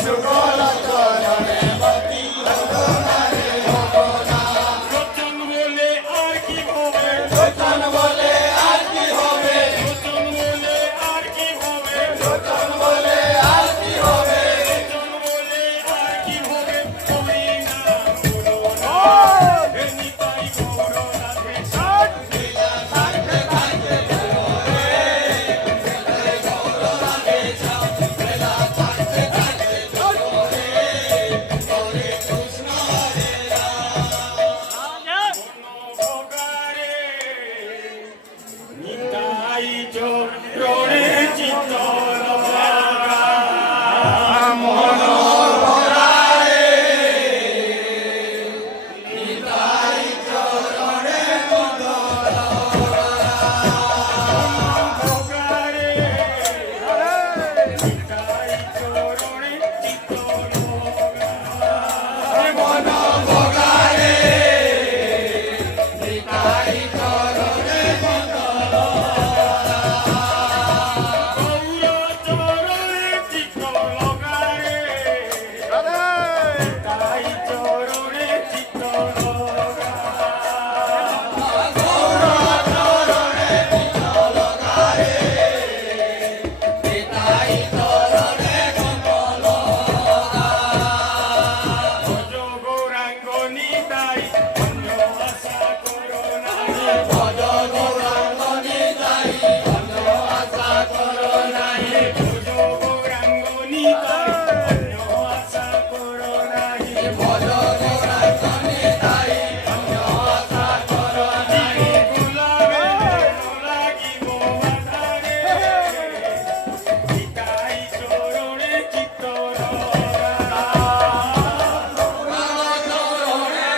যুগল চরণে ভক্তি লোচন বলে আর কি হবে লোচন বলে আর কি হবে লোচন বলে আর কি হবে লোচন বলে আর কি হবে লোচন বলে আর কি হবে তুমি না বলো না হে নিতাই গৌর রাধে শ্যাম থাকতে থাকতে চলো রে গৌর রাধে শ্যাম বেলা থাকতে থাকতে চলো রে হরে কৃষ্ণ হরে ভোগারে নিতাই চরণে চিত্ত লগা মন ভরারে নিতাই চরণে ভোগারে নিতাই চরণে চিত্ত লগা মন ভোগারে নিতাই চরণে গৌর চরণে চিত্ত লগারে তাই চরণে চিত্ত লগা নিতাই চরণে ভজ গৌরাঙ্গ নিতাই অন্য আশা করো নাহি ভজ গৌরাঙ্গ নিতাই অন্য আশা করো নাহি ভজ গৌরাঙ্গ নিতাই অন্য আশা করো নাহি ভজ গৌরাঙ্গ নিতাই অন্য আশা করো নাহি গুলাবে লাগিব বাধারে নিতাই চরণে চিত্ত লগা নিতাই চরণে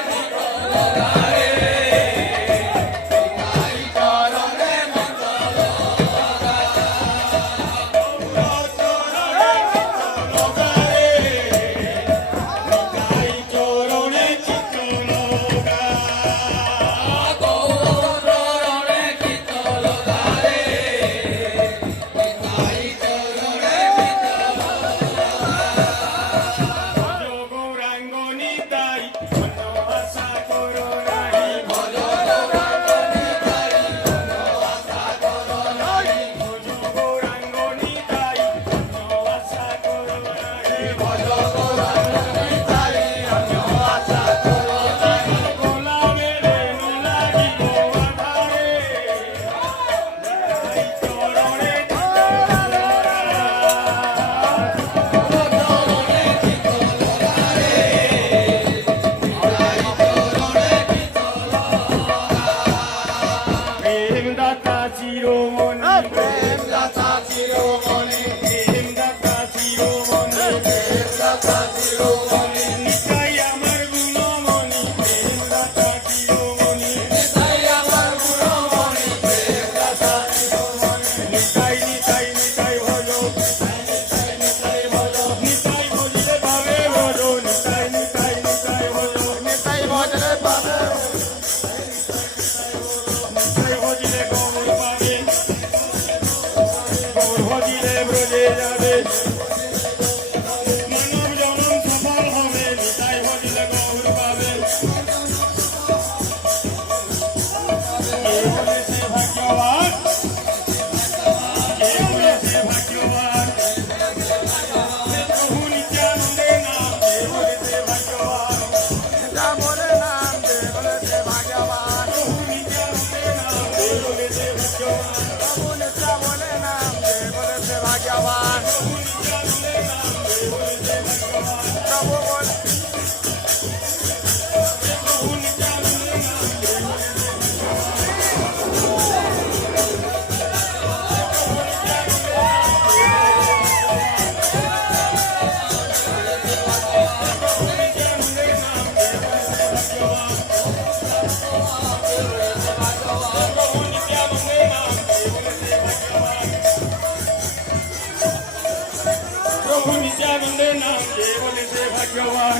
নিতাই চরণে চিত্ত লগা চরণে চিত্ত লগারে নিতাই চরণে ভজ গৌরাঙ্গ নিতাই অন্য আশা করো নাহি ভজ গৌরাঙ্গ নিতাই অন্য আশা করো নাহি ভজ গৌরাঙ্গ নিতাই অন্য আশা করো নাহি ভজ গৌরাঙ্গ নিতাই অন্য আশা করো নাহি গোলাবে রে লাগিব বাধারে নিতাই চরণে চিত্ত প্রেম দাতা চিরমণি প্রেম দাতা চিরমণি প্রেম দাতা চিরমণি প্রেম দাতা চিরমণি নিতাই আমার গুণমণি প্রেম দাতা চিরমণি নিতাই আমার গুণমণি প্রেম দাতা চিরমণি নিতাই নিতাই নিতাই ভজ নিতাই ভজ নিতাই ভজলে ভাবে ভজ নিতাই নিতাই নিতাই ভজ নিতাই ভজরে পাবে নিতাই ভজলে গৌর পাবে গৌর ভজিলে ব্রজে যাবে মানব জনম সফল হবে নিতাই ভজলে গৌর পাবে কে বলে সে ভাগ্যবান কে বলে সে ভাগ্যবান প্রভু নিত্যানন্দে নাম কে বলে সে ভাগ্যবান যা বলে নাম দে বলে সে ভাগ্যবান প্রভু নিত্যানন্দে নাম কে বলে সে ভাগ্যবান প্রভু নিত্যা বলে নাম দে বলে সে ভাগ্যবান প্রভু নিত্যানন্দে নাম কে বলে সে ভাগ্যবান প্রভু বলে প্রভু নিত্যানন্দে নাম কে বলে সে প্রভু নিত্যানন্দে নাম কে বলে সে ভাগ্যবান